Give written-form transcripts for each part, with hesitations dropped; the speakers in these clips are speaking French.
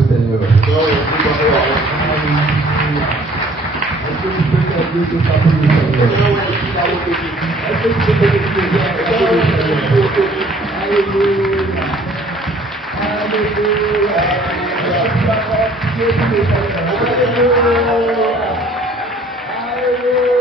au Seigneur. Est-ce que tu peux faire Dieu ce soir pour le Seigneur? Est-ce que tu peux faire Dieu ce soir pour le Seigneur? Alléluia. Alléluia. Est-ce que tu vas faire Dieu pour le Seigneur? Alléluia.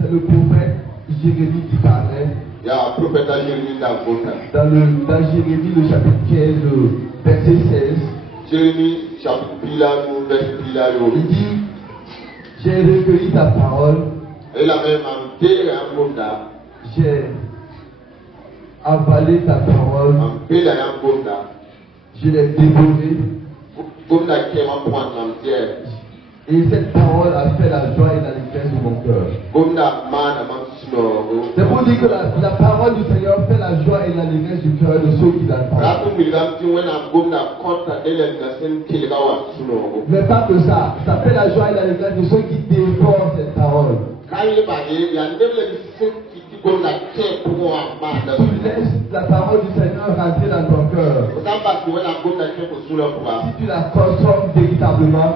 C'est le prophète Jérémie qui parlait. Dans Jérémie, le chapitre 15, verset 16. Il dit, j'ai recueilli ta parole. J'ai avalé ta parole. Je l'ai dévorée. Et cette parole a fait la joie et l'allégresse de mon cœur. C'est pour dire que la parole du Seigneur fait la joie et l'allégresse du cœur de ceux qui la parlent. Mais pas que ça, ça fait la joie et l'allégresse de ceux qui dévorent cette parole. Tu laisses la parole du Seigneur rentrer dans ton cœur. Si tu la consommes véritablement,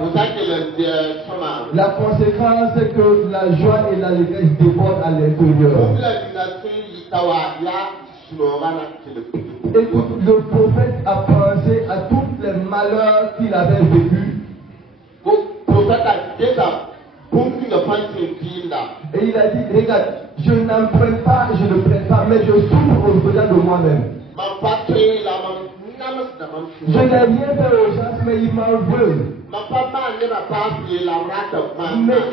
la conséquence c'est que la joie et l'allégresse débordent à l'intérieur. Écoute, le prophète a pensé à tous les malheurs qu'il avait vécus. Et il a dit, regarde, je n'emprunte pas, je ne prête pas, mais je souffre au-delà de moi-même. Je n'ai rien fait aux gens, mais ils m'en veulent. Mais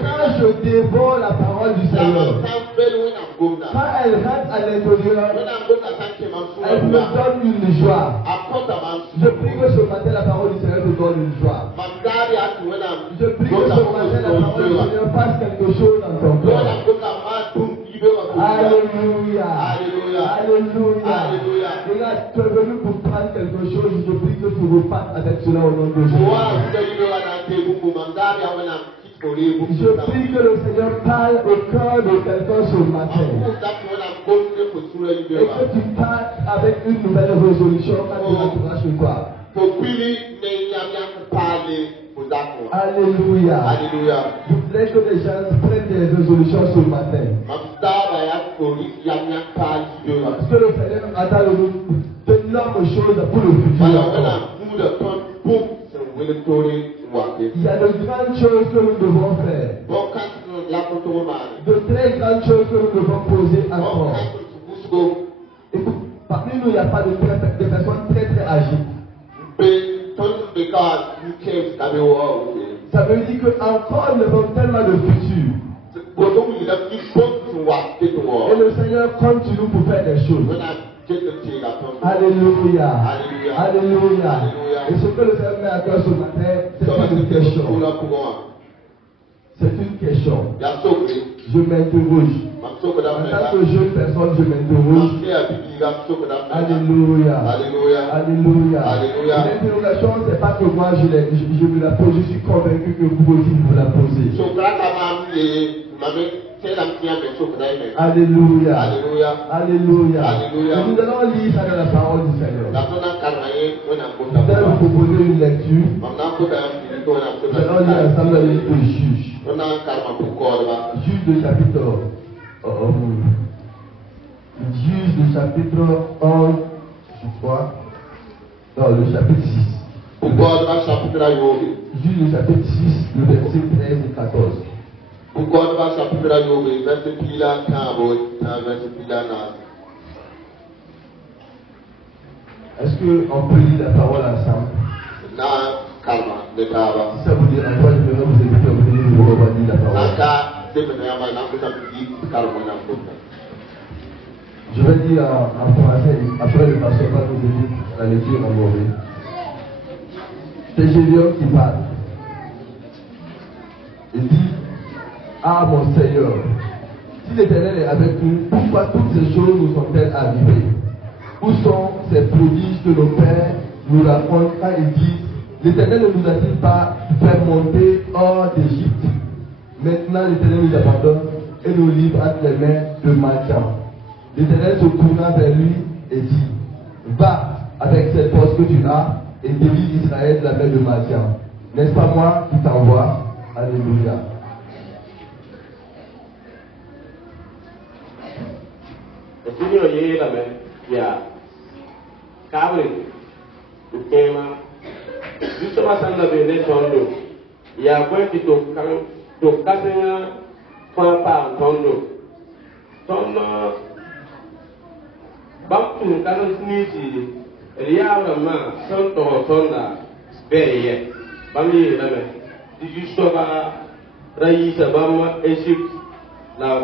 quand je dévore la parole du Seigneur, quand elle rentre à l'intérieur, elle me donne une joie. Je prie que ce matin la parole du Seigneur te donne une joie. Je prie que ce matin la parole du Seigneur fasse quelque chose dans ton cœur. Alléluia. Alléluia. Regarde, tu es venu pour prendre quelque chose. Je prie que tu repartes avec cela au nom de Jésus. Je prie que le Seigneur parle au cœur de quelqu'un ce matin. Et que tu partes avec une nouvelle résolution quand tu rentreras chez toi. Alléluia. Je voudrais que les gens prennent des résolutions ce matin. Parce que le Seigneur attend d'énormes choses pour le futur. Il y a de grandes choses que nous devons faire. De très grandes choses que nous devons poser encore. Écoute, parmi nous, il n'y a pas de personnes très très âgées. Ça veut dire qu'encore nous avons tellement de futur. Et le Seigneur compte sur nous pour faire des choses. Alléluia. Alléluia. Et ce que le Seigneur met à cœur ce matin, c'est une question. C'est une question. Je m'interroge. En tant que jeune personne, je m'interroge. Alléluia. Alléluia. L'interrogation, c'est pas que moi je me la pose, je suis convaincu que vous aussi vous la posez. Alléluia. Alléluia. Et nous allons lire ça dans la parole du Seigneur. Nous allons vous proposer une lecture. Nous allons lire ensemble le livre de Juge. Juge de chapitre 11, je crois. Non, le chapitre 6. Juge le chapitre 6, le verset 13 et 14. Est-ce qu'on peut lire la parole ensemble? Si ça vous dérange pas, je vais vous inviter à venir nous lire la parole. Je vais dire en français, après le pasteur va nous aider à la lecture en mauvais. C'est Gédéon qui parle. Il dit, ah mon Seigneur, si l'Éternel est avec nous, pourquoi toutes ces choses nous sont-elles arrivées? Où sont ces prodiges que nos pères nous racontent quand ils disent, l'Éternel ne nous a-t-il pas fait monter hors d'Égypte? Maintenant l'Éternel nous abandonne et nous livre entre les mains de Madian. L'Éternel se tourna vers lui et dit, va avec cette force que tu as et délivre Israël de la main de Madian. N'est-ce pas moi qui t'envoie? Alléluia. Baptu kanan sniti riyawla ma son to sonda beye bami lame di soba raïsa bam Égypte la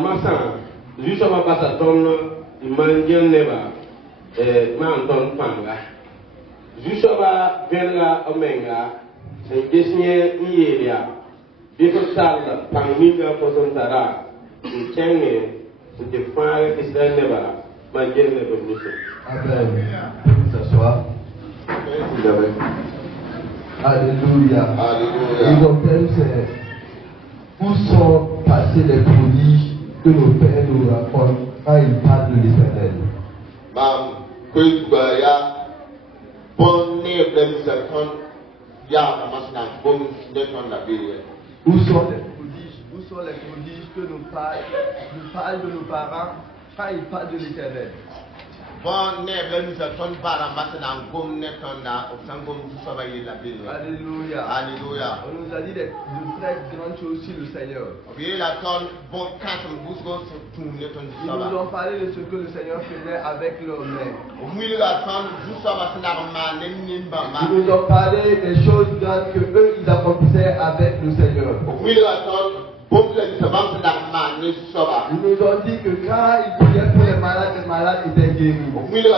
massa du soba passa ton imangel neba man ton panga du soba venga omenga se gesnie yelia biko sala panginga posontara Amen. S'asseoir. Alléluia. Et donc, c'est où sont passés les prodiges que nos pères nous racontent quand ils parlent de l'Éternel. Où sont les prodiges que nous parlent de nos parents quand ils parlent de l'Éternel? Alléluia. Alléluia. On nous a dit de très grandes choses sur le Seigneur. Ils nous ont parlé de ce que le Seigneur faisait avec leurs mains. Ils nous ont parlé des choses grandes que eux ils accomplissaient avec le Seigneur. Ils nous ont dit que quand ils priaient pour les malades étaient guéris. Ils nous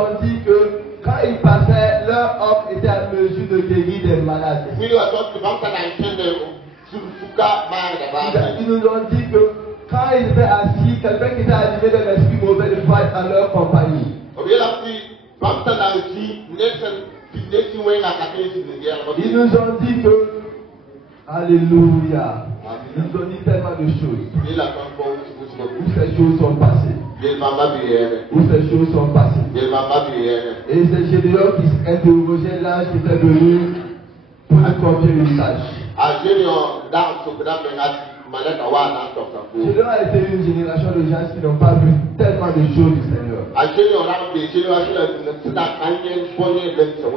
ont dit que quand ils passaient, leur homme était à mesure de guérir des malades. Ils nous ont dit que quand ils étaient assis, quelqu'un qui était animé de l'esprit mauvais de pouvoir être en leur compagnie. Ils nous ont dit que Alléluia. Ils nous ont dit tellement de choses. Où ces choses sont passées. Où ces choses sont passées. Et c'est Gédéon qui interrogeait l'ange qui était venu pour lui confier une tâche. Gédéon a été une génération de gens qui n'ont pas vu tellement de choses du Seigneur. Il y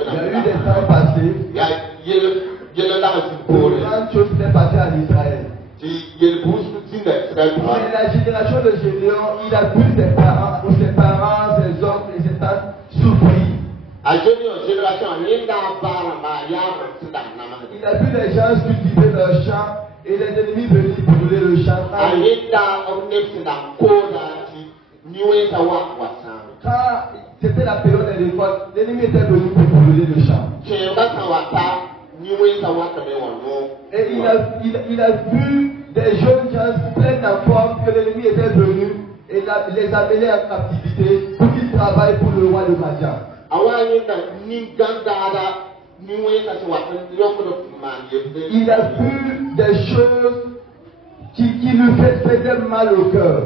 a eu des temps passés. Grandes choses s'est passées en Israël. Mais la génération de Gédéon, il a vu ses parents, ses oncles et ses tantes souffrir. Il a vu les gens cultiver leur champ et les ennemis venir brûler le champ. Quand c'était la période des récoltes, l'ennemi était venu pour brûler le champ. Et il a vu des jeunes gens pleins d'enfants que l'ennemi était venu et les amener en captivité pour qu'ils travaillent pour le roi de Madian. Il a vu des choses qui lui faisaient mal au cœur.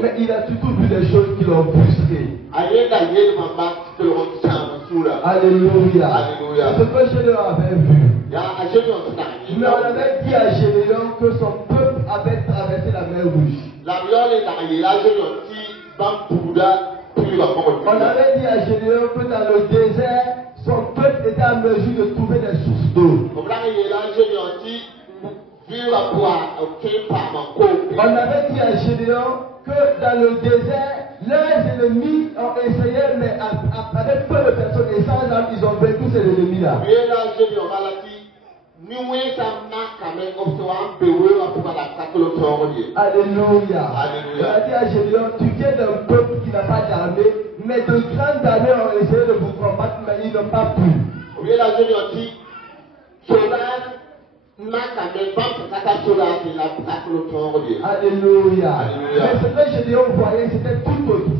Mais il a surtout vu des choses qui l'ont frustré. Alléluia. C'est ce que Gédéon avait vu. Mais on avait dit à Gédéon que son peuple avait traversé la mer Rouge. On avait dit à Gédéon que dans le désert, son peuple était en mesure de trouver des sources d'eau. On avait dit à Gédéon que dans le désert, Les ennemis ont essayé, mais avec peu de personnes, et sans armes, ils ont vaincu ces ennemis-là. Alléluia. On a dit à Gédéon, tu viens d'un peuple qui n'a pas d'armée, mais de grandes armées ont essayé de vous combattre, mais ils n'ont pas pu. Alléluia. Mais ce que Gédéon voyait, c'était tout autre.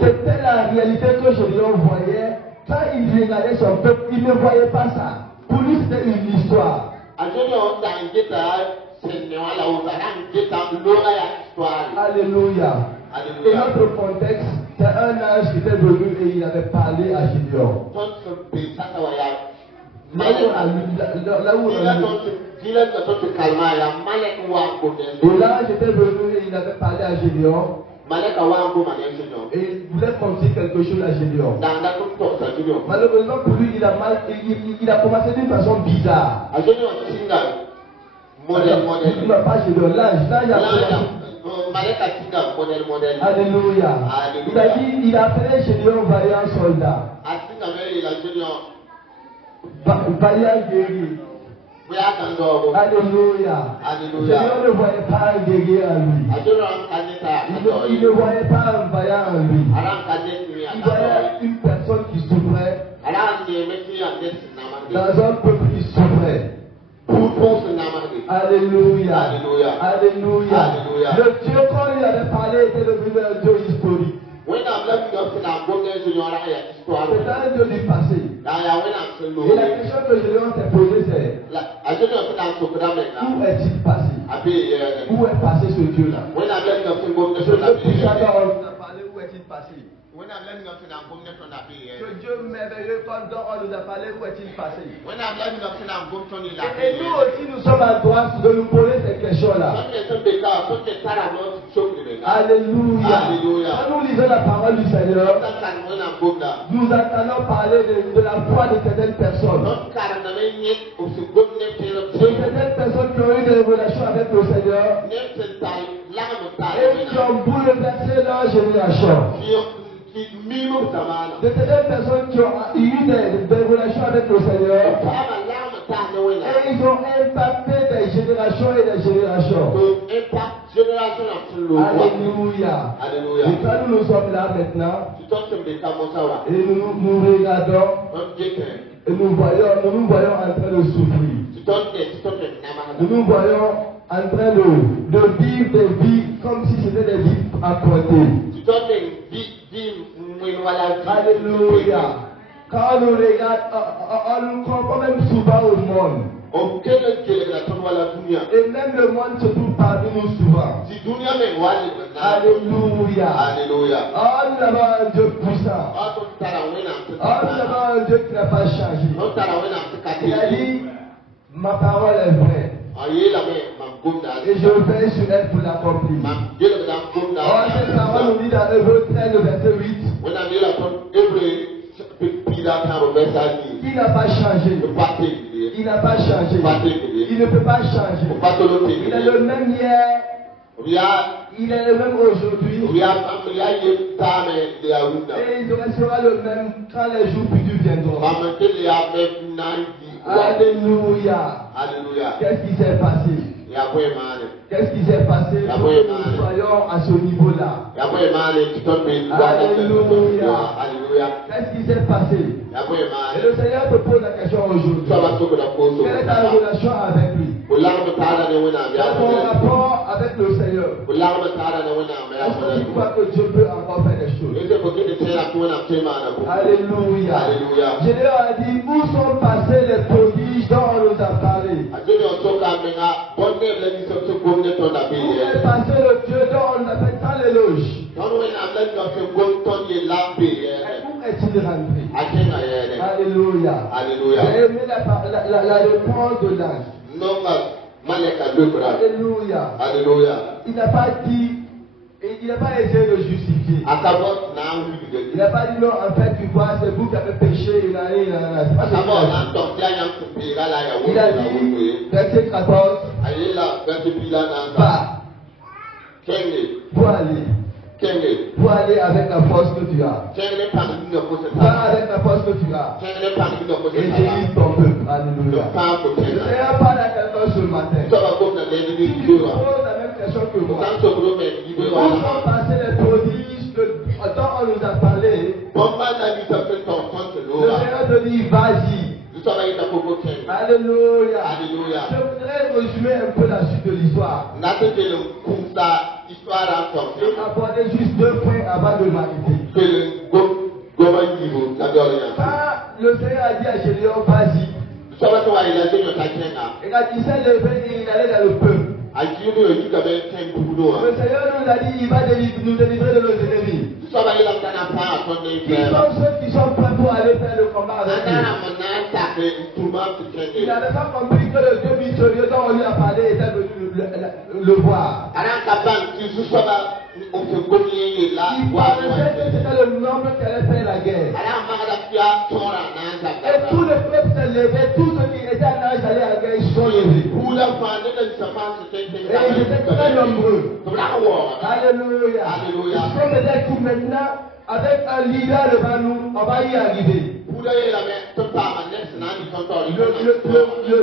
C'était la réalité que Gédéon voyait. Quand il regardait son peuple, il ne voyait pas ça. Pour lui, c'était une histoire. Alléluia. Et notre contexte, c'est un ange qui était venu et il avait parlé à Gédéon. Là où et là, j'étais venu et il avait parlé à Gédéon. Et il voulait confier quelque chose à Gédéon. Malheureusement pour lui, il a commencé d'une façon bizarre. Non, pas Gédéon, l'ange a Alléluia. Il a dit, il a appelé Gédéon vaillant soldat. Vaillant guerrier. Alléluia. Gédéon ne voyait pas un guerrier en lui. Il ne voyait pas un vaillant en lui. Il voyait une personne qui souffrait dans un peuple qui souffrait. Alléluia. Alléluia. Le Dieu qu'on lui avait parlé était devenu un Dieu historique. C'est un Dieu du passé. Et la question que Gédéon s'est posée, c'est où est-il passé? Où est passé ce Dieu-là? Ce Dieu puissant dont on nous a parlé, où est-il passé? Ce Dieu merveilleux dont on nous a parlé, où est-il passé? Et nous aussi, nous sommes en droit de nous poser ces questions-là. Alléluia. Quand nous lisons la parole du Seigneur, nous entendons parler de la foi de certaines personnes. De certaines personnes qui ont eu des relations avec le Seigneur et qui ont bouleversé leur génération. De certaines personnes qui ont eu des relations avec le Seigneur et ils ont impacté des générations et des générations. Alléluia. Et quand nous sommes là maintenant et nous regardons et nous nous voyons en train de souffrir. Nous voyons en train de vivre des vies comme si c'était des vies apportées. Alléluia. Quand on nous regarde, on nous comprend même souvent au monde. Et même le monde se trouve parmi nous souvent. Alléluia. Oh, nous avons un Dieu puissant. Oh, nous avons un Dieu qui n'a pas changé. Il a dit, ma parole est vraie. Et je veille sur elle pour l'accomplir. Oh, cette parole nous dit dans Hébreux 13, verset 8. Il n'a pas changé. Il n'a pas changé. Il ne peut pas changer. Il est le même hier. Il est le même aujourd'hui. Et il restera le même quand les jours futurs viendront. Alléluia. Qu'est-ce qui s'est passé? Qu'est-ce qui s'est passé pour que nous soyons à ce niveau-là? Alléluia. Qu'est-ce qui s'est passé? Et le Seigneur te pose la question aujourd'hui. Quelle est ta relation avec lui? Quel est ton rapport avec le Seigneur? Est-ce que tu crois que Dieu peut encore faire des choses? Alléluia. Gédéon a dit, où sont passés les prodiges dont on nous a parlé? Où est passé le Dieu dont on nous a fait tant l'éloge? Où est-il rentré? Alléluia. J'ai aimé la réponse de l'ange. Alléluia. Il n'a pas dit, il n'a pas essayé de justifier. Il n'a pas dit non, en fait, tu vois, c'est vous qui avez péché. Il a dit, verset 14, pas. pour aller. Pour aller avec la force que tu as. Pas avec la force que tu as. Et guérir ton peuple. Alléluia. Je ne serai pas là quelqu'un ce matin. Tu poses la même question que moi. Où sont passés les prodiges dont on nous a parlé? Le Seigneur te dit, vas-y. Alléluia. Je voudrais résumer un peu la suite de l'histoire. Et aborder juste 2 points avant de m'arrêter. Le Seigneur a dit à Gédéon, vas-y. Et quand il s'est levé, il allait dans le peuple. Le Seigneur nous a dit, il va nous délivrer de nos ennemis. Qui sont ceux qui sont prêts pour aller faire le combat avec nous? Il n'avait pas compris que le Dieu victorieux dont on lui a parlé était venu le voir. Il pensait que c'était le nombre qui allait faire la guerre. Et tout le peuple s'est levé, tous ceux qui étaient en âge d'aller à la guerre, ils sont levés. Et ils étaient très nombreux. Alléluia. Il faut peut-être que maintenant, avec un leader devant nous, on va y arriver.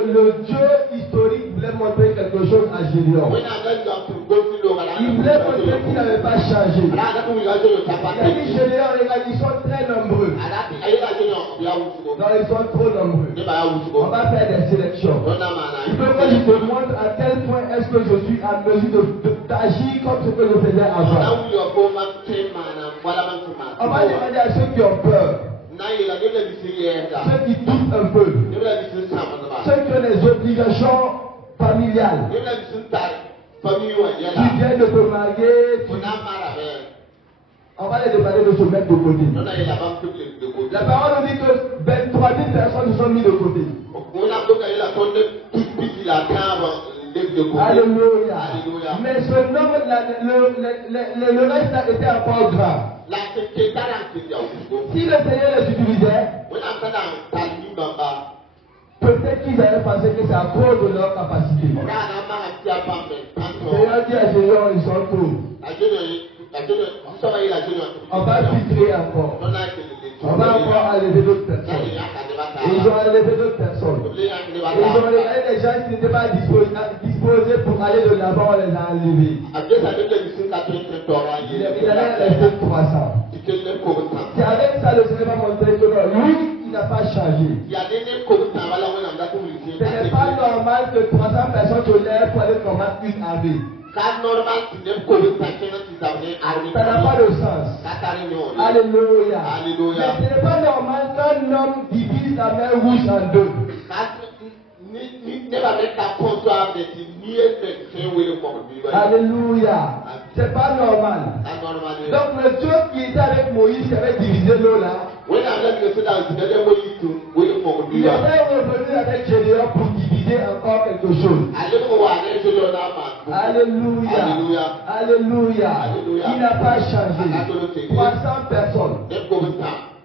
Le Dieu historique voulait montrer quelque chose à Gédéon. Il voulait montrer qu'il n'avait pas changé. Il a dit Gédéon, regarde, ils sont très nombreux. Non, ils sont trop nombreux. On va faire des sélections. Il faut que je te montre à quel point est-ce que je suis en mesure d'agir comme ce que je faisais avant. On va demander à ceux qui ont peur. Ceux qui doutent un peu. Ceux qui ont des obligations familiales. Qui viennent de te marier. On va les demander de se mettre de côté. La parole nous dit que 23 000 personnes se sont mises de côté. Alléluia. Mais ce nombre, le reste était encore grand. Si le Seigneur les utilisait, peut-être qu'ils avaient pensé que c'est à cause de leur capacité. Le Seigneur dit à Gédéon, ils sont trop. On va filtrer encore. On va encore enlever d'autres personnes. Et ils ont enlevé d'autres personnes. Et ils ont regardé les gens qui n'étaient pas disposés pour aller de l'avant, on les a enlevés. Il allait rester 300. C'est avec ça le Seigneur va montrer que lui, il n'a pas changé. Ce n'est pas normal que 300 personnes se lèvent pour aller combattre une armée. Ça n'a pas de sens. Alléluia. Mais ce n'est pas normal qu'un homme divise la mer rouge en deux. Alléluia. C'est pas normal. Donc le Dieu qui était avec Moïse qui avait divisé l'eau là, il était revenu avec Gédéon pour diviser encore quelque chose. Alléluia. Alléluia. Il n'a pas changé. 300 personnes.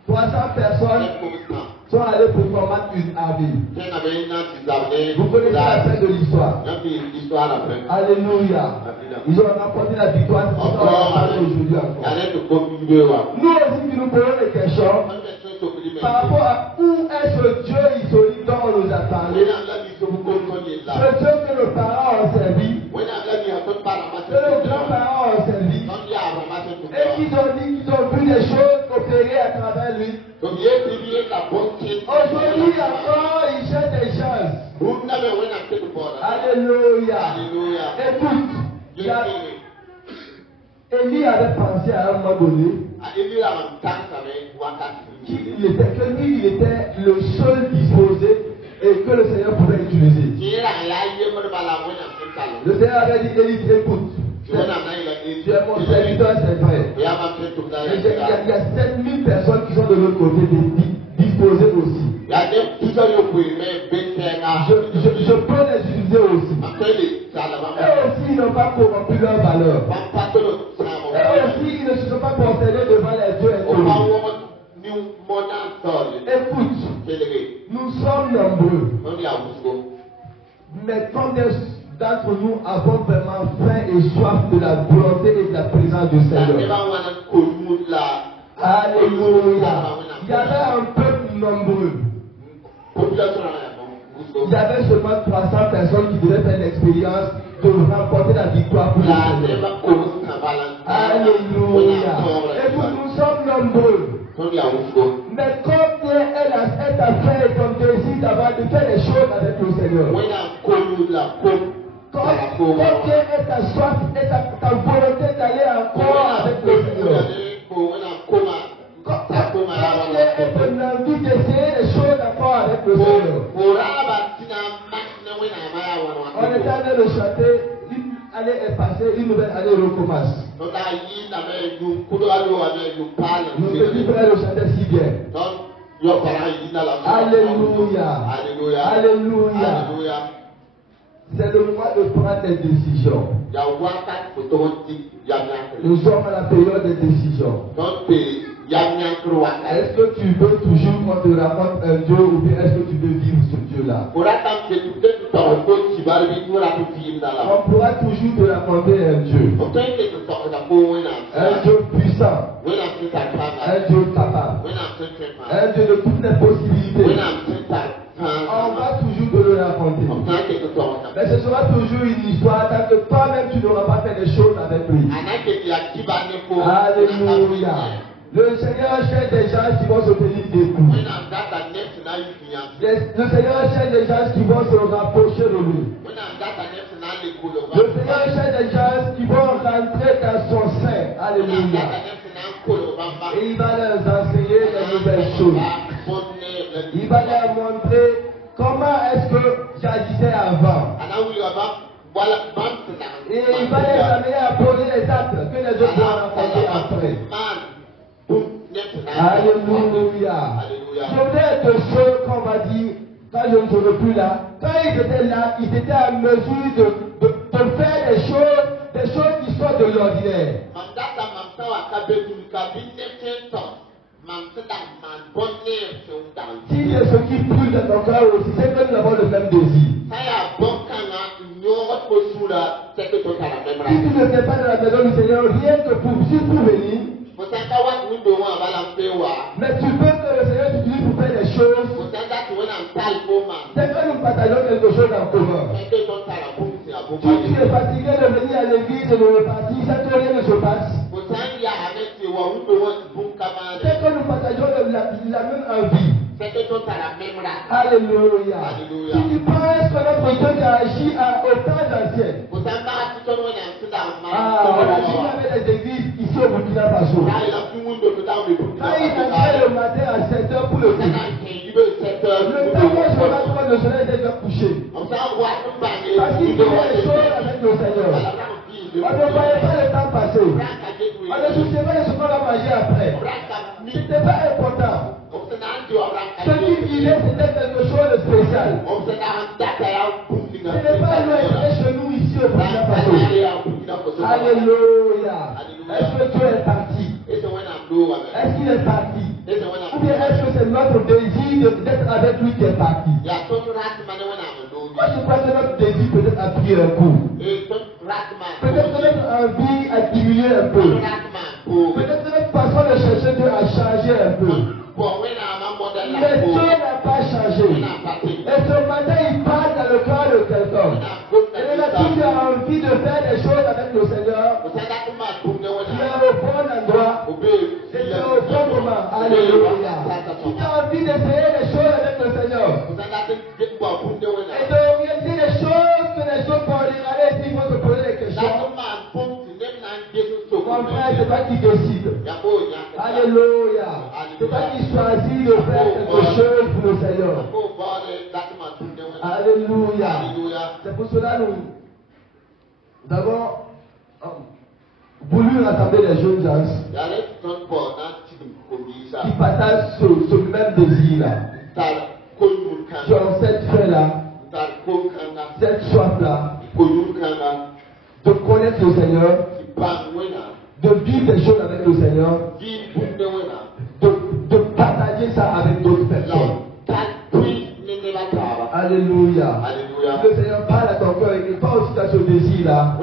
300 personnes sont allées pour combattre une armée. Vous connaissez la fin de l'histoire. Alléluia. Ils ont remporté la victoire. Aujourd'hui encore. Nous aussi, nous posons des questions par rapport à où est ce Dieu historique dont on nous a parlé. Ce Dieu que nos parents ont servi, que nos grands-parents ont servi, et qu'ils ont dit qu'ils ont vu des choses opérer à travers lui. Aujourd'hui encore, il cherche des chances. Alléluia. Écoute, Élie avait pensé à un moment donné que lui, il était le seul disposé et que le Seigneur pouvait utiliser. Le Seigneur avait dit, Élie, écoute, tu es mon serviteur, c'est vrai. Il y a 7000 personnes qui sont de l'autre côté disposées aussi. Je peux les utiliser aussi. Eux aussi, ils n'ont pas corrompu leur valeur. Eux aussi, ils ne se sont pas procédés devant les dieux inconnus. Écoute, nous sommes nombreux. Mais quand d'entre nous avons vraiment faim et soif de la volonté et de la présence du Seigneur. Alléluia. Il y avait un peuple nombreux. Il y avait seulement 300 personnes qui devaient faire l'expérience de remporter la victoire pour le Seigneur. Alléluia. Et nous sommes nombreux. Mais combien est ta faim et ton désir d'avoir de faire les choses avec le Seigneur? Combien est ta soif et ta volonté d'aller encore avec le Seigneur? Combien est ton envie d'essayer les choses encore avec le Seigneur? On est en train de chanter, une année est passée, une nouvelle année recommence. Nous petit frère le chantait si bien. Alléluia. Alléluia. C'est le moment de prendre des décisions. Nous sommes à la période des décisions. Est-ce que tu veux toujours qu'on te raconte un Dieu ou bien est-ce que tu veux vivre ce Dieu-là? On pourra toujours te raconter un Dieu. Un Dieu puissant. Un Dieu capable. Un Dieu de toutes les possibilités. On va toujours te le raconter. Mais ce sera toujours une histoire tant que toi-même tu n'auras pas fait des choses avec lui. Alléluia. Le Seigneur cherche des gens qui vont se tenir debout. Le Seigneur cherche des gens qui vont se rapprocher de lui. Le Seigneur cherche des gens qui vont rentrer dans son sein. Alléluia. Et il va leur enseigner les nouvelles choses. Il va leur montrer comment est-ce que j'agissais avant. Et il va les amener à poser les actes que les autres vont rencontrer après. Alléluia. Je voudrais être ceux qu'on va dire, quand je ne serai plus là, quand ils étaient là, ils étaient en mesure de faire des choses qui sortent de l'ordinaire. S'il y a ce qui brûle dans ton cœur aussi, c'est que nous avons le même désir. Si tu ne fais pas de la maison du Seigneur, rien que pour venir, mais tu veux que le Seigneur t'utilise pour faire des choses. C'est que nous partageons quelque chose en commun. Si tu es fatigué de venir à l'église et de repartir, ça que rien ne se passe. C'est que nous partageons la même envie. Alléluia. Si tu penses que notre Dieu qui a agi au temps ancien. On a avait des églises ici au Burkina Faso. Quand il entrait le matin à 7h pour le culte, le temps où je rentre, le soleil était déjà couché. Parce qu'il faisait les choses avec le Seigneur. On ne voyait pas le temps passer. On ne souciait pas de ce qu'on va manger après. Ce n'était pas important. Ce qu'il disait, c'était quelque chose de spécial. Ce n'est pas loin, c'était chez nous ici au Burkina Faso. Alléluia. Est-ce que Dieu est parti? Est-ce qu'il est parti? Ou bien est-ce que c'est notre désir d'être avec lui qui est parti? Moi je crois que notre désir peut-être a pris un coup. Peut-être que notre envie a diminué un peu. Peut-être que notre façon de chercher Dieu a changé un peu. Mais Dieu n'a pas changé. Et ce matin, il parle dans le cœur de quelqu'un. Et là, si tu as envie de faire des choses avec le Seigneur, tu es au bon endroit. C'est au bon moment. Alléluia. Si tu as envie d'essayer les choses avec le Seigneur, et d'orienter les choses que les autres vont regarder s'ils vont te poser des questions, mon frère, c'est toi qui décide. Alléluia. C'est toi qui choisis de faire quelque chose pour le Seigneur. Alléluia. C'est pour cela que nous avons voulu rassembler les jeunes gens qui partagent ce même désir-là, qui ont cette faim-là, cette soif-là, de connaître le Seigneur, de vivre des choses avec le Seigneur, de partager ça avec d'autres personnes. Alléluia. Le Seigneur parle à ton cœur et toi aussi tu as ce désir là.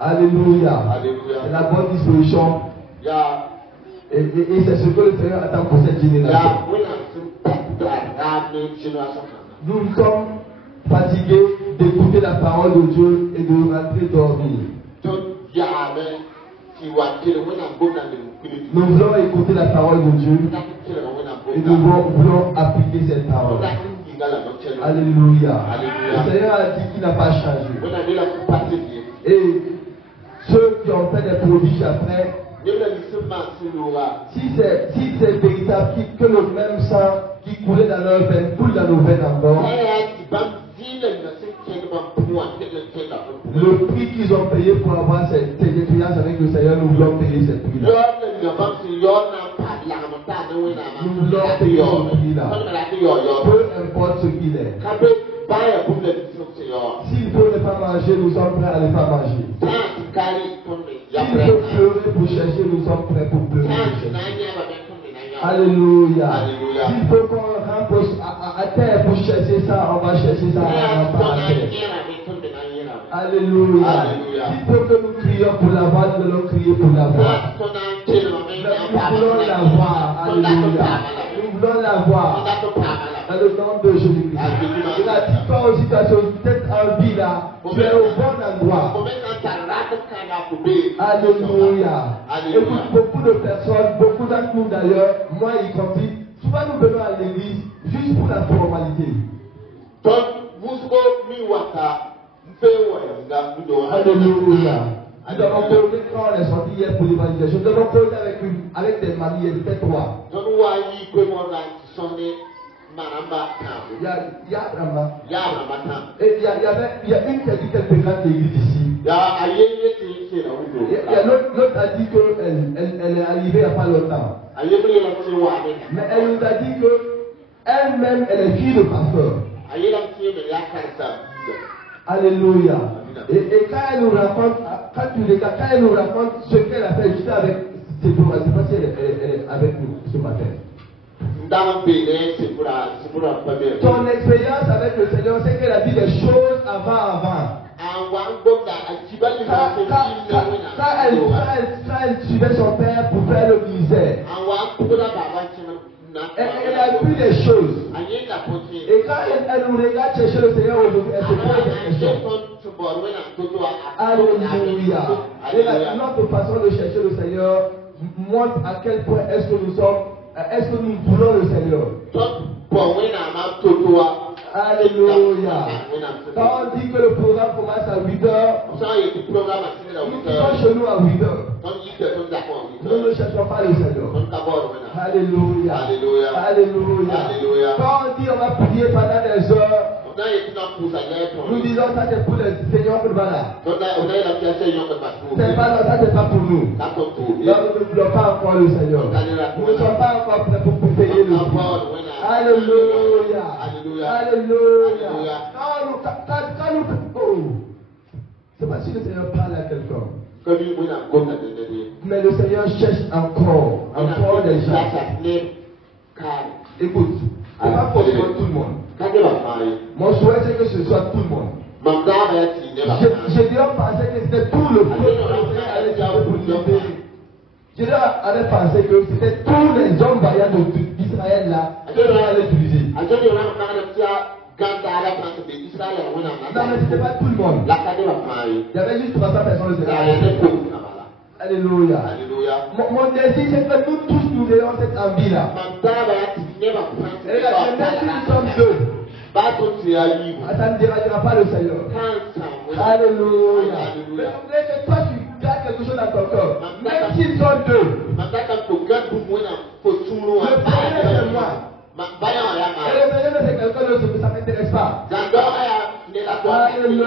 Alléluia. C'est la bonne disposition. Et c'est ce que le Seigneur attend pour cette génération. Nous sommes fatigués d'écouter la parole de Dieu et de rentrer dormir. Nous voulons écouter la parole de Dieu et nous voulons appliquer cette parole. Alléluia. Le Seigneur a dit qu'il n'a pas changé. Et ceux qui ont fait des prodiges après, si c'est véritable que le même sang qui coulait dans leurs veines coule dans nos veines encore, le prix qu'ils ont payé pour avoir cette expérience avec le Seigneur, nous voulons payer cette prix-là. Nous voulons payer ce prix-là. Peu importe ce qu'il est. S'il faut ne pas manger, nous sommes prêts à ne pas manger. S'il faut pleurer pour chercher, nous sommes prêts pour pleurer pour chercher. Alléluia. S'il faut qu'on rampe à terre pour chercher ça, on va chercher ça à terre. Alléluia. S'il faut que nous crions pour la voix, nous allons crier pour la voix. Nous voulons la voir. Alléluia. Nous voulons la voir. Dans le nom de Jésus-Christ. Il a dit toi aussi, tu as cette envie là. Tu es au bon endroit. Alléluia. Écoute, beaucoup de personnes, beaucoup d'entre nous d'ailleurs, moi y compris, souvent nous venons à l'église juste pour la formalité. Alléluia. Nous avons posé quand on est sorti hier pour l'évangélisation. Nous avons posé avec des maris, peut-être trois. Il y a Rama. Et il y a une qui a dit qu'elle fréquente l'église ici. Il y a l'autre a dit qu'elle est arrivée il n'y a pas longtemps. Mais elle nous a dit qu'elle-même, elle est fille de pasteur. Alléluia. Et quand elle nous raconte, quand elle nous raconte ce qu'elle a fait juste avec ses doigts, je ne sais pas si elle est avec nous ce matin. Ton expérience avec le Seigneur, c'est qu'elle a dit des choses avant. Quand elle suivait son père pour faire le ministère, elle a vu des choses. Et quand elle nous regarde chercher le Seigneur aujourd'hui, elle se pose des questions. Alléluia. Et notre façon de chercher le Seigneur montre à quel point est-ce que nous voulons le Seigneur. Alléluia. Quand on dit que le programme commence à 8h, nous sommes chez nous à 8h. Nous ne cherchons pas le Seigneur. Alléluia. Alléluia. Quand on dit on va prier pendant des heures, nous disons ça c'est pour les seigneurs pour là. C'est pas ça, c'est pas pour nous. Nous ne voulons pas encore le Seigneur. Nous ne sommes pas encore prêts pour payer le prix. Alléluia. Quand nous c'est pas si le Seigneur parle à quelqu'un. Mais le Seigneur cherche encore des gens. Écoute, c'est pas forcément tout le monde. Mon souhait c'est que ce soit tout le monde. Je dirais penser que c'était tout le peuple Je avais pensé que c'était tous les hommes vaillants d'Israël là qui allaient l'utiliser. Non mais c'était pas tout le monde. Il y avait juste 300 personnes au Sénégal. Alléluia. Mon désir c'est que nous tous nous ayons cette envie là. Et regarde, même si nous sommes deux, ça ne dérangera pas le Seigneur. Alléluia. Mais que toi tu gardes quelque chose dans ton cœur. Même s'ils sont deux. Le premier c'est moi. Et le Seigneur c'est quelqu'un d'autre, ça ne m'intéresse pas. Alléluia.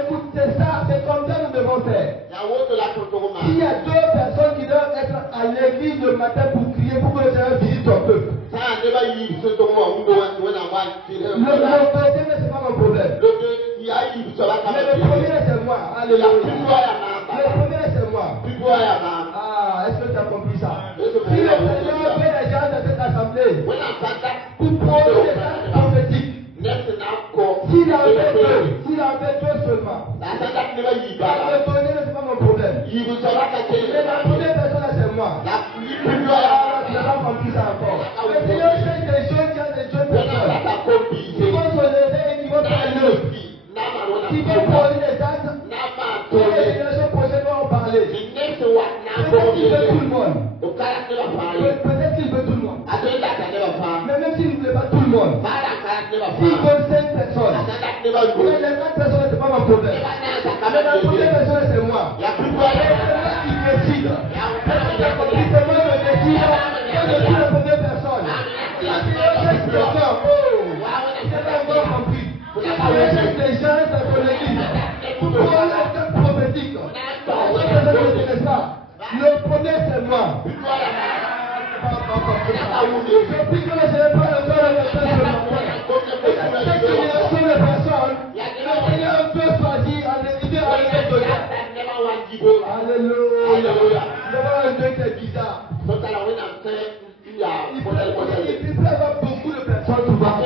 Écoute, c'est ça, c'est comme ça que nous devons faire. S'il y a deux personnes qui doivent être à l'église le matin pour crier pour que le Seigneur visite son peuple. Le deuxième, c'est pas mon problème. Mais le premier, c'est moi. Alléluia. Le premier, c'est moi. Ah, est-ce que tu as compris ça? Si le Seigneur fait les gens de cette assemblée pour poser des gens donner, c'est pas mon problème. Mais la première personne, c'est moi. Tu n'as pas compris ça encore. Mais Seigneur, j'ai des jeunes qui ont des jeunes personnes qui vont se lever et qui vont faire l'œuvre. Qui vont poser des actes. Pour les générations prochaines vont en parler. Peut-être qu'il veut tout le monde. Peut-être qu'il veut tout le monde. Mais même s'il ne veut pas tout le monde. S'il veut 5 personnes. Mais les 4 personnes, c'est pas mon problème. Mais la première personne, c'est moi. C'est moi qui décide. C'est moi qui décide. Moi, je suis la première personne. Si je suis quelqu'un, c'est pas encore compris. Si je cherche des gens dans l'église, pour voir le temps prophétique, le premier, c'est moi. Je prie que je n'ai pas le temps de faire ce matin. Cette génération de personnes, le Seigneur peut choisir en équité avec les autres. Alléluia. Devant un Dieu qui est bizarre. Il peut avoir beaucoup de personnes souvent.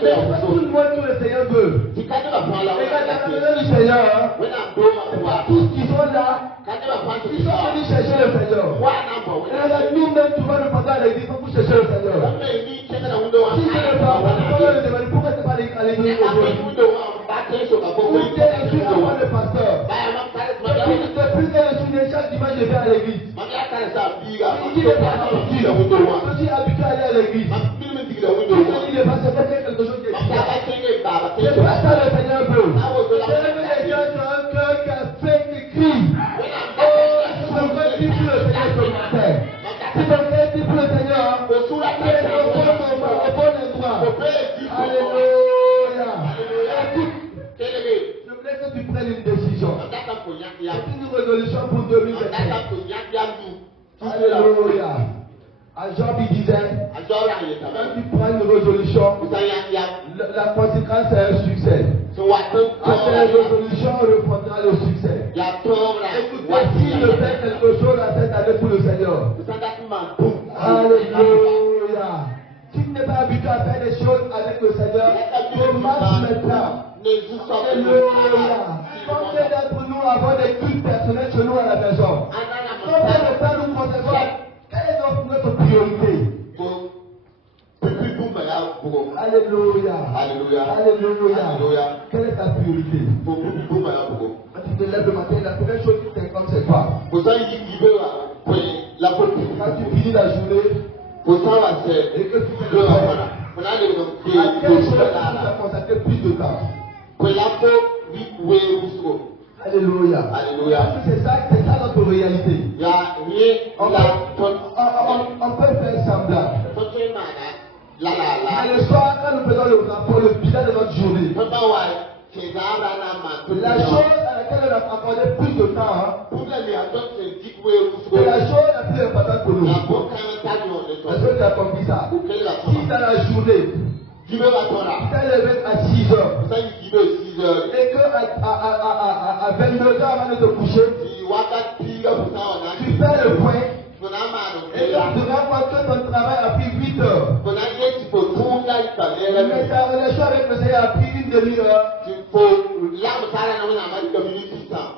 Mais pas tout le monde que le Seigneur veut. Et quand dans la maison du Seigneur, pas tous qui sont là, ils sont venus chercher le Seigneur. Et nous-mêmes, tu vas nous parler à l'église pour chercher le Seigneur. Si c'est le papa, pourquoi le demander pourquoi tu n'es pas à l'église aujourd'hui? Ou tu es reçu avant le pasteur. Depuis que je suis né, chaque dimanche, je vais à l'église. Je suis habitué à aller à l'église. Il est passé quelque chose de bizarre. C'est pas ça le Seigneur veut. C'est le Seigneur qui a un cœur qui a fait qui crie. Oh, c'est un vrai type pour le Seigneur ce matin. C'est un vrai type pour le Seigneur. C'est le bon endroit. Alléluia. Écoute, je voulais que tu prennes une décision. C'est une résolution pour 2021. Alléluia. À Job, il disait, quand tu prends une résolution, la conséquence c'est un succès. À tes résolutions, on répondra le succès. Écoutez, s'il fait quelque chose à cette année pour le Seigneur. Alléluia. Si tu n'es pas habitué à faire des choses avec le Seigneur, commence maintenant. Alléluia. Combien d'entre nous avons des cultes personnels chez nous à la maison? Combien de temps nous conservons? Quelle est notre priorité? Alléluia. Alléluia. Quelle est ta priorité? Quand tu te lèves le matin, la première chose qui t'inquiète, c'est quoi? Quand tu finis la journée, et que tu fais le travail, à quelle chose tu as consacré plus de temps? Alléluia. C'est ça notre réalité. On peut faire semblant. Mais le soir, quand nous faisons le rapport, le bilan de notre journée, la chose à laquelle on a accordé plus de temps, c'est la chose la plus importante pour nous. Est-ce que tu as compris ça? Si dans la journée, tu t'es levé à 6 heures, et que à 22 heures avant de te coucher, tu fais le point, et que tu te rends compte que ton travail a pris 8 heures. Mais ta relation avec le Seigneur a pris une demi-heure.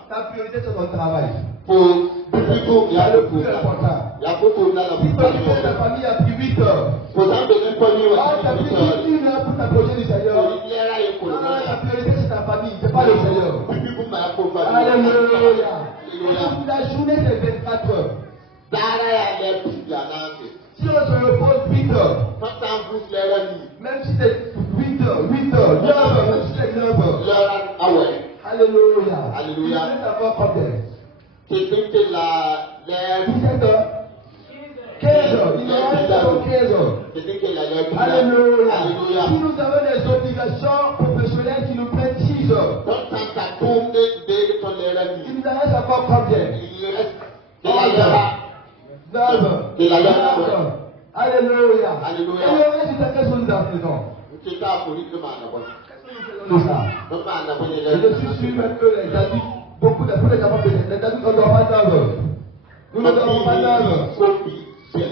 Ta priorité c'est ton travail. C'est le plus important. Si ton ta famille a pris 8 heures, tu as pris 1 heure pour t'approcher du Seigneur. Ta priorité c'est ta famille, c'est pas le Seigneur. Alléluia. La journée c'est 24 heures. Si on se repose 8 heures, même si c'est 8 heures, 9 heures, même si c'est 9 heures. Alléluia. Alléluia. Tu veux savoir combien? 17 heures. 15 heures. Il nous reste 15 heures. Alléluia. Si nous avons des obligations professionnelles qui nous prennent 6 heures, il nous en reste encore combien? 9 heures. Alléluia. Et le reste, c'est qu'est-ce que nous en faisons? Qu'est-ce que nous faisons de ça? Je suis sûr même que les adultes, beaucoup de les adultes, on ne dort pas 9 heures. Nous ne dormons pas 9 heures. Il y a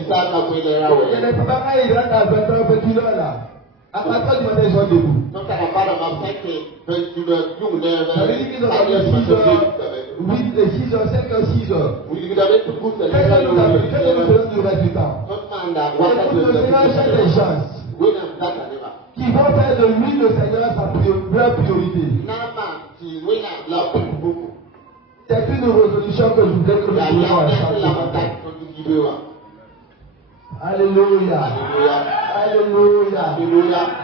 des papas, ils rentrent à 20 heures, 21 heures là. À À 4 heures du matin, ils sont debout. Donc, à la part de ma fête, Ça veut dire qu'ils ont dormi 6 heures, 8, 6 heures, 7 heures, 6 heures. Qu'est-ce que nous avons du reste du temps? Écoute, le Seigneur cherche des gens qui vont faire de lui le Seigneur leur priorité. C'est une résolution que je voulais que nous prenions ensemble. Alléluia. Alléluia.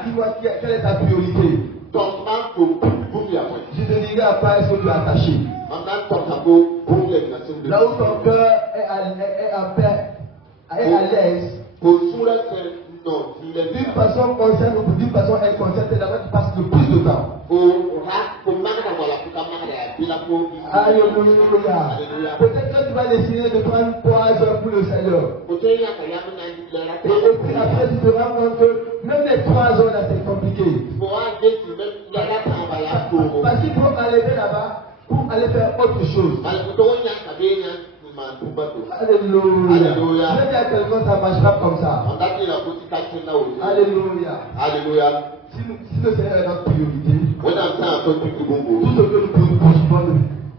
Dis-moi, quelle est ta priorité? Je te dirai après est-ce que tu es attaché. Là où ton cœur est à l'aise, d'une façon consciente ou d'une façon inconsciente, c'est là-bas que tu passes le plus de temps. Alléluia. Peut-être que tu vas décider de prendre 3 heures pour le Seigneur. Et puis après, tu te rends compte que même les 3 heures là, c'est compliqué. Parce qu'il faut aller là-bas pour aller faire autre chose. Alléluia. Je vais dire à quelqu'un, ça ne marchera comme ça. Alléluia. Si le Seigneur est notre priorité,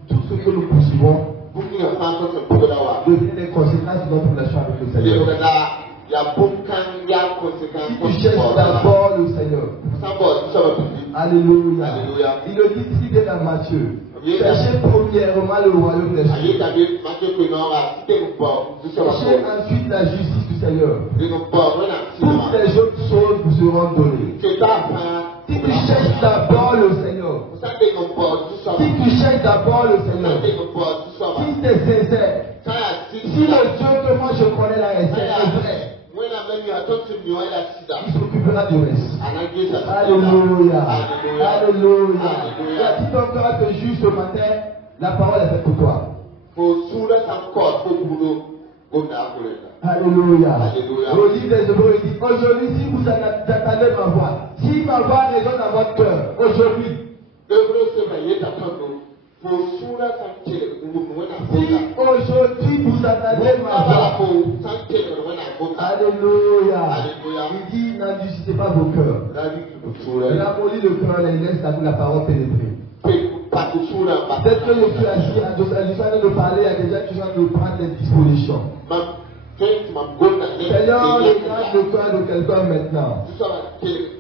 tout ce que nous poursuivons devient les conséquences de notre relation avec le Seigneur. Si tu cherches d'abord le Seigneur, alléluia. Il le dit si bien dans Matthieu. Cherchez premièrement le royaume des cieux. Cherchez ensuite la justice du Seigneur. Toutes les autres choses vous seront données. Si tu cherches d'abord le Seigneur, si tu cherches d'abord le Seigneur, si tu es sincère, si le Dieu que moi je connais là est vrai, il s'occupera du reste. Alléluia. Alléluia. Si ton cœur te juge ce matin, la parole est faite pour toi. Alléluia. Au livre des Hébreux, il dit aujourd'hui, si vous attendez ma voix, si ma voix résonne dans votre cœur, aujourd'hui, si aujourd'hui vous attendez ma voix, alléluia. Il dit n'endurcissez pas vos cœurs. Il ramollit le cœur et il laisse la parole pénétrer. Peut-être que je suis assis, je suis en train de parler, il y a des gens qui sont en train de prendre des dispositions. Seigneur, regarde le cœur de quelqu'un maintenant.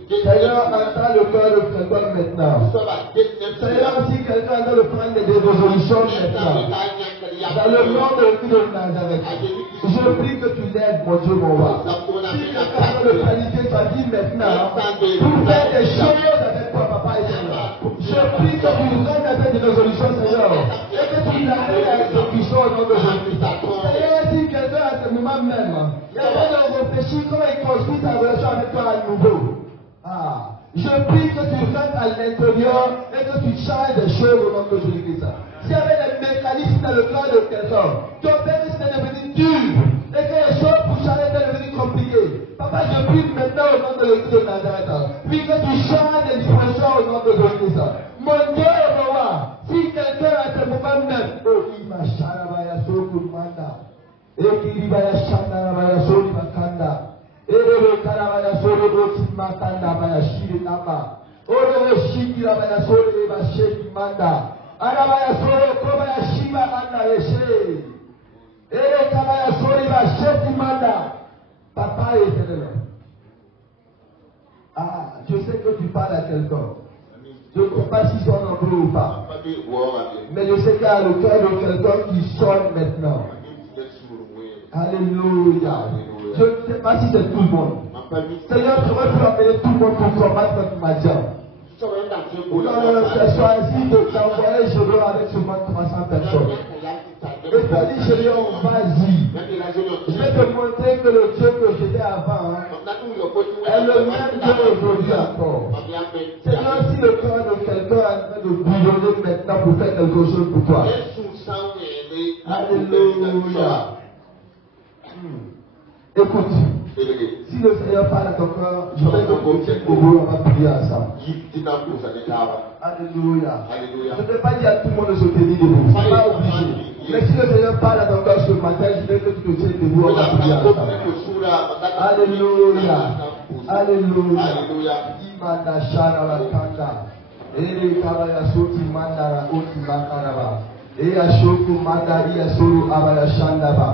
Seigneur, entends le cœur de quelqu'un maintenant. Seigneur, si quelqu'un est en train de prendre des résolutions maintenant, dans le nom de Jésus de Nazareth, je prie que tu l'aides, mon Dieu, mon roi. Si quelqu'un est en train de planifier sa vie maintenant, pour faire des choses avec toi, papa et Seigneur, je prie que tu nous donnes cette résolution, Seigneur, et que tu l'arrêtes à l'exécution au nom de Jésus. Seigneur, si quelqu'un à ce moment même, il y a besoin de réfléchir comment il construit sa relation avec toi à nouveau. Je prie que tu rentres à l'intérieur et que tu changes des choses au nom de Jésus-Christ. S'il y avait des mécanismes dans le cœur de quelqu'un, ton père est devenu dur et que les choses pour changer sont devenues compliquées. Papa, je prie maintenant au nom de Jésus de Nazareth. Puis que tu changes les dispositions au nom de Jésus-Christ. Mon Dieu, mon roi, si quelqu'un à ce moment même, il m'a charabaya sokumanda, et qu'il va y chandarabaya solimakanda. Ere karabaya sore bosi makanda baya shiri namba. Ore shiki baya sore ba sheki manda. Arabaya sore ko baya shiba anda yeshe. Ere kabaya sore ba sheki manda. Papa est éternel. Je sais que tu parles à quelqu'un. Je ne sais pas si son nombreux ou pas. Mais je sais qu'il y a le cœur de quelqu'un qui sonne maintenant. Alléluia. Je ne sais pas si c'est tout le monde. Seigneur, tu aurais pu appeler tout le monde pour combattre notre maintien. Non, ce soir-ci, de t'envoyer Gédéon avec seulement 300 personnes. Et tu as dit, Gédéon, vas-y. Je vais te montrer que le Dieu que j'étais avant est le même Dieu aujourd'hui encore. Seigneur, si le cœur de quelqu'un est en train de bouillonner maintenant pour faire quelque chose pour toi. Alléluia. Écoute, si le Seigneur parle à ton cœur, je vais te confier au bout, on va prier ensemble. Alléluia. Je ne vais pas dire à tout le monde de se tenir debout, ce n'est pas obligé. Mais si le Seigneur parle à ton cœur ce matin, je vais que tu te tiennes debout, on va prier ensemble. Alléluia. Alléluia. Alléluia. Imanda shara kanda. Ere kabaya soti mandara oti makaraba. Eya shoku mandari ya suru abaya shandaba.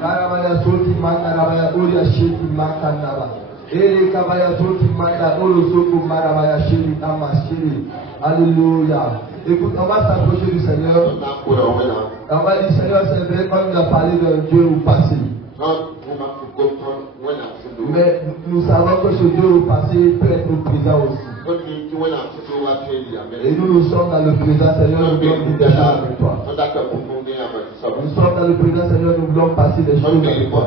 Karabaya soti mandara baya uri sheti makandaba. Ere kabaya soti manda oro soku marabaya shiri amashiri. Alléluia. Écoute, on va s'approcher du Seigneur. On va dire, Seigneur, c'est vrai, quand il a parlé d'un Dieu au passé. Mais nous savons que ce Dieu au passé peut être au présent aussi. Et nous sommes dans le présent, Seigneur, nous voulons vivre des choses avec toi. Nous sommes dans le présent, Seigneur, nous voulons passer des choses avec toi.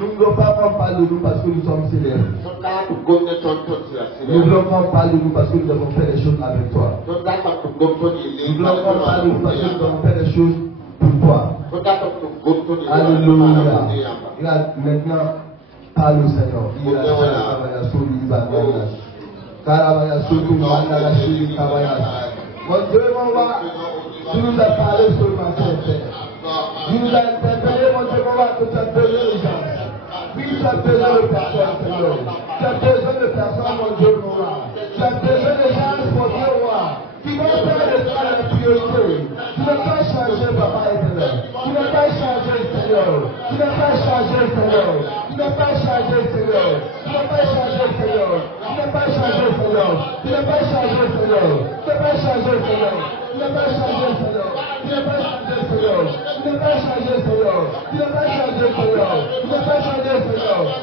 Nous ne voulons pas qu'on parle de nous parce que nous sommes célèbres. Nous voulons qu'on parle de nous parce que nous avons fait des choses avec toi. Nous voulons qu'on parle de nous parce que nous avons fait des choses pour toi. Alléluia. Regarde, maintenant, parle au Seigneur. Mon Dieu, mon roi, tu nous as parlé ce matin, Père. Tu nous as interpellé, mon Dieu, mon roi, que tu as besoin de gens. Oui, tu as besoin de personnes, Seigneur. Tu as besoin de personnes, mon Dieu, mon roi. Tu as besoin de gens, mon Dieu, roi, qui vont faire de toi la priorité. Tu ne peux pas changer, papa éternel. Tu ne peux pas changer, Seigneur. Tu ne peux pas changer, Seigneur. Tu ne peux pas changer, Seigneur. Tu ne peux pas changer, Seigneur. Tu ne peux pas changer, Seigneur. Tu ne peux pas changer, Seigneur. Tu ne peux pas changer, Seigneur. Tu ne peux pas changer, Seigneur. Tu ne peux pas changer, Seigneur. Tu ne peux pas changer, Seigneur. Tu ne peux pas changer, Seigneur. Tu ne peux pas changer, Seigneur. Tu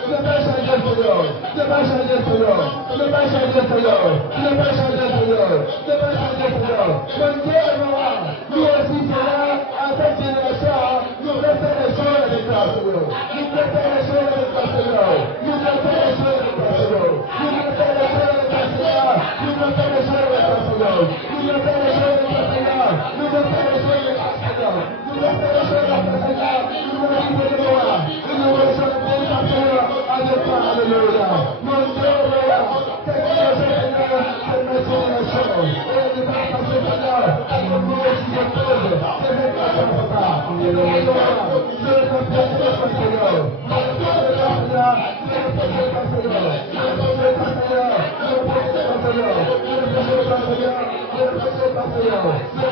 ne peux pas changer, Seigneur. Tu ne peux pas changer, Seigneur. Tu ne peux pas changer, Seigneur. Tu ne peux pas changer, Seigneur. Tu ne peux pas changer, Seigneur. Mon Dieu, mon roi, nous aussi, Seigneur, à cette génération, nous voulons faire les choses avec toi, Seigneur. Nous voulons faire les choses avec toi, Seigneur. Nous voulons faire les choses avec toi, Seigneur. Nous voulons faire les choses avec toi, Seigneur. Nous voulons faire les choses avec toi, Seigneur. Nous voulons faire les choses avec toi, Seigneur. Nous voulons faire les choses avec toi, Seigneur. Nous voulons faire les choses avec toi, Seigneur. Nous voulons vivre de toi. Nous voulons chanter ta Seigneur avec toi, alléluia. Mon Dieu, Seigneur, c'est que le Seigneur, c'est notre génération. Et ne pas passer, Seigneur, à nos mots qui se posent. C'est notre papa. Alléluia. Je ne peux pas faire ça, Seigneur. Je ne peux pas faire ça, Seigneur. Je ne peux pas faire ça, Seigneur. Je ne peux pas faire ça, Seigneur. Je ne peux pas faire ça, Seigneur. Je ne peux pas faire ça, Seigneur. Je ne peux pas faire ça, Seigneur. Je ne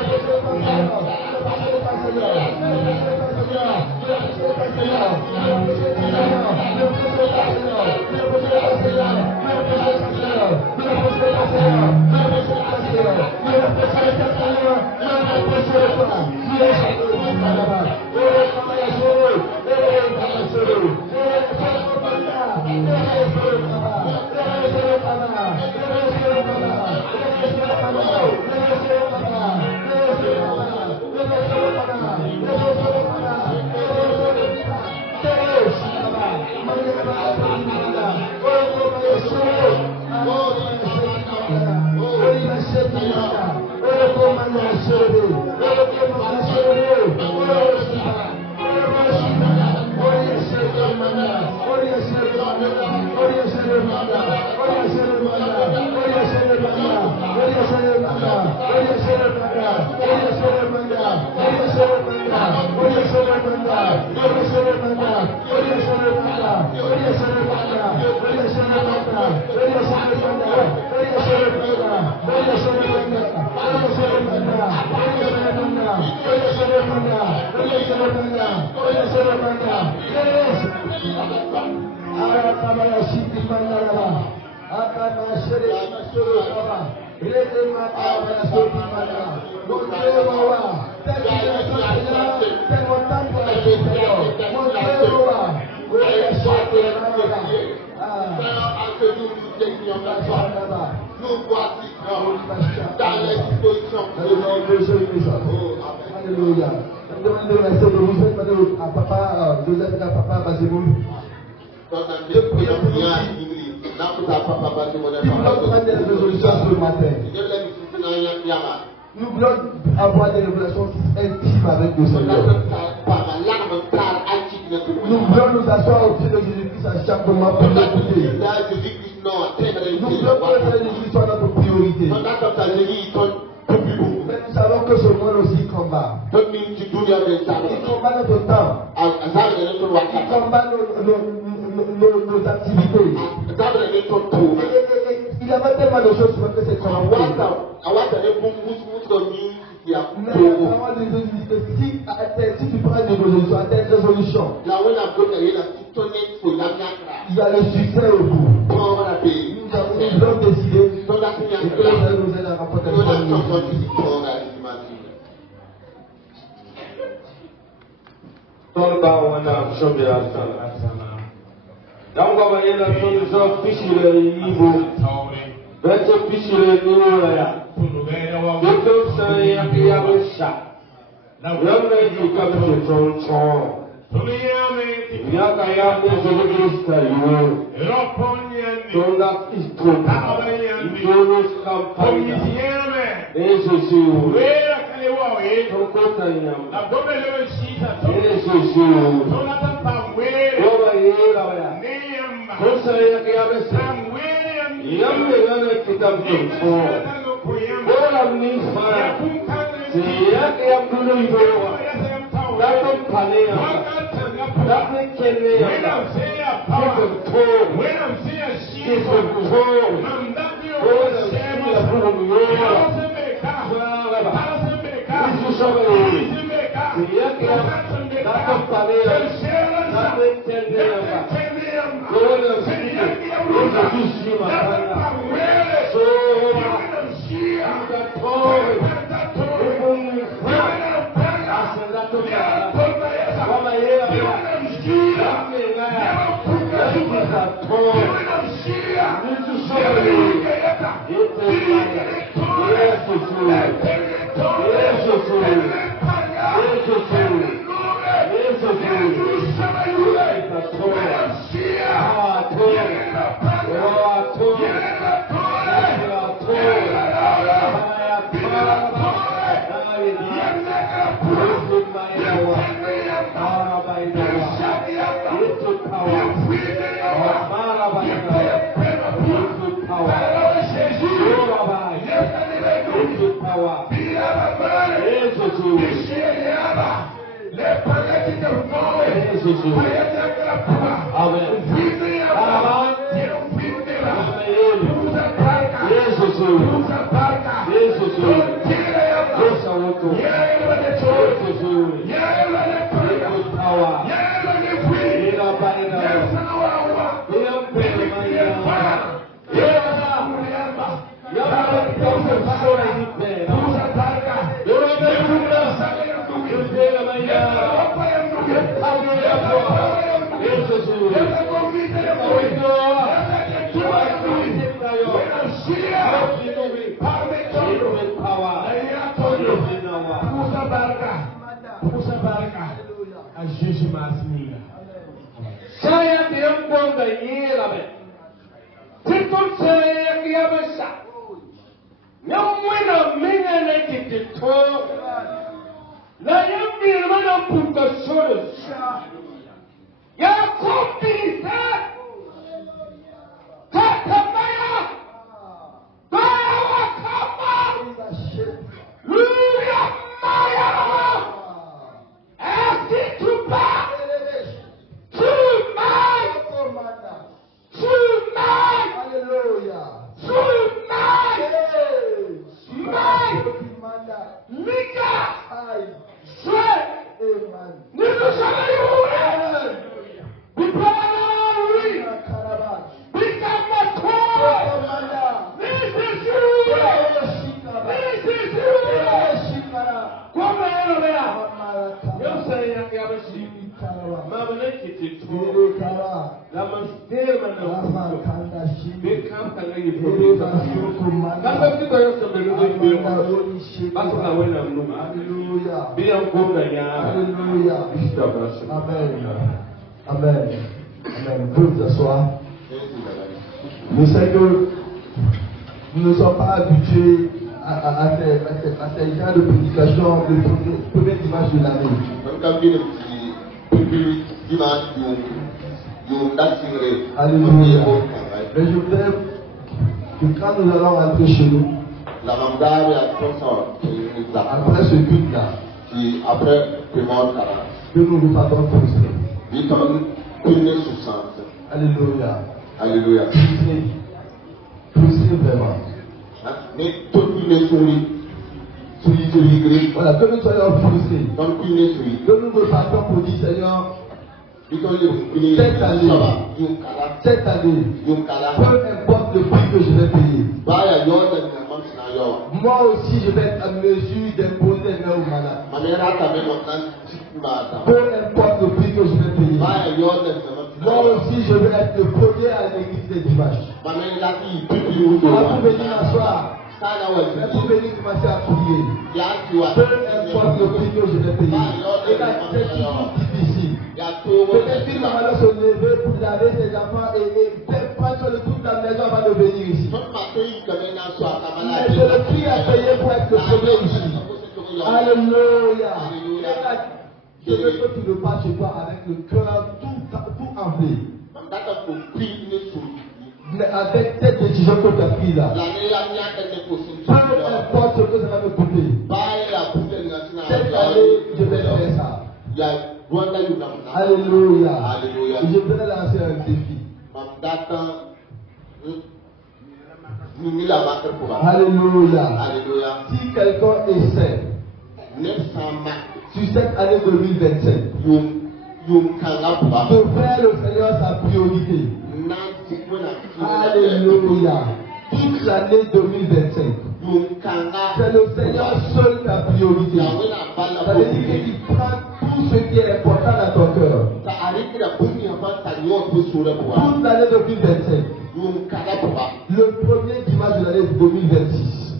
peux pas faire ça, Seigneur. Alléluia. Je demande de rester de vous à papa Joseph et à papa Basimou. Je prie pour vous. Nous voulons prendre des résolutions ce matin. Nous voulons avoir des révélations intimes avec le Seigneur. Nous voulons nous asseoir au pied de Jésus-Christ à chaque moment pour l'écouter. Nous voulons que Jésus soit notre priorité. Mais nous savons que ce monde aussi combat. Il combat notre temps. Il combat nos nos activités. Il y avait tellement de choses que c'est comme mais la parole de Dieu dit que si tu prends des résolutions, à tes résolutions, il y a le succès au bout. Nous avons décidé que nous allons nous aider à remporter le Alléluia. Mais je voudrais que quand nous allons rentrer chez nous, après ce culte-là, que nous nous partons frustrer. Alléluia. Alléluia. Poussez vraiment. Mais tout le monde est soumis. Voilà, que nous soyons poussés. Que nous nous battons pour dire Seigneur, cette année, peu importe le prix que je vais payer. Moi aussi, je vais être en mesure d'imposer mes aux malades. Peu importe le prix que je vais payer. Moi aussi, je vais être le premier à l'église des dimanches. Vous venir m'asseoir. Vous venir commencer à prier. Peu importe le prix que je vais payer. Et là, c'est toujours difficile. Peut-être qu'il va se lever pour laver ses enfants et prendre sur le coup de la maison avant de venir ici. Mais c'est le prix à payer pour être le premier ici. Alléluia. Je veux que tu le passes chez toi avec le cœur tout enflé. Mais avec cette décision que tu as prise là, peu importe ce que ça va me coûter, cette année, je vais faire ça. Alléluia. Et je voudrais lancer un défi. Alléluia. Si quelqu'un essaie sur cette année 2025 de faire le Seigneur sa priorité, alléluia, toute l'année 2025, c'est le Seigneur seul ta priorité. Ça veut dire qu'il prend tout ce qui est important dans ton cœur. Toute l'année 2025, le premier dimanche de l'année 2026,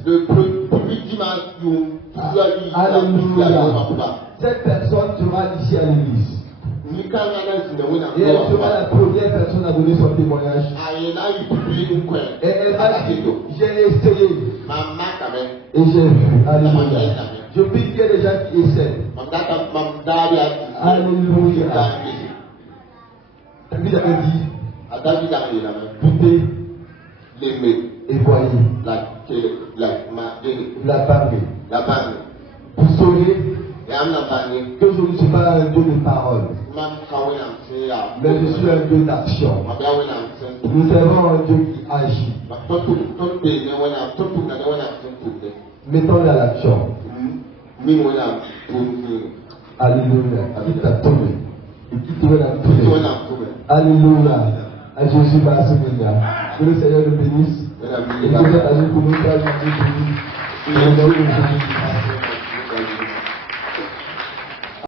alléluia, cette personne sera ici à l'église. Et elle sera la première personne à donner son témoignage. Et elle va dire, j'ai essayé. Et j'ai vu. Alléluia. Je prie qu'il y ait des gens qui essaient. Alléluia. David avait dit, goûtez et voyez la parler. Vous saurez que je ne suis pas un Dieu de parole, mais je suis un Dieu d'action. Nous serons un Dieu qui agit. Mettons-le à l'action. Alléluia. Quitte à tomber. Et quitte à tomber. Alléluia. À Jésus va se venir. Que le Seigneur nous bénisse. Et que vous êtes à nous pour nous faire une bénisse.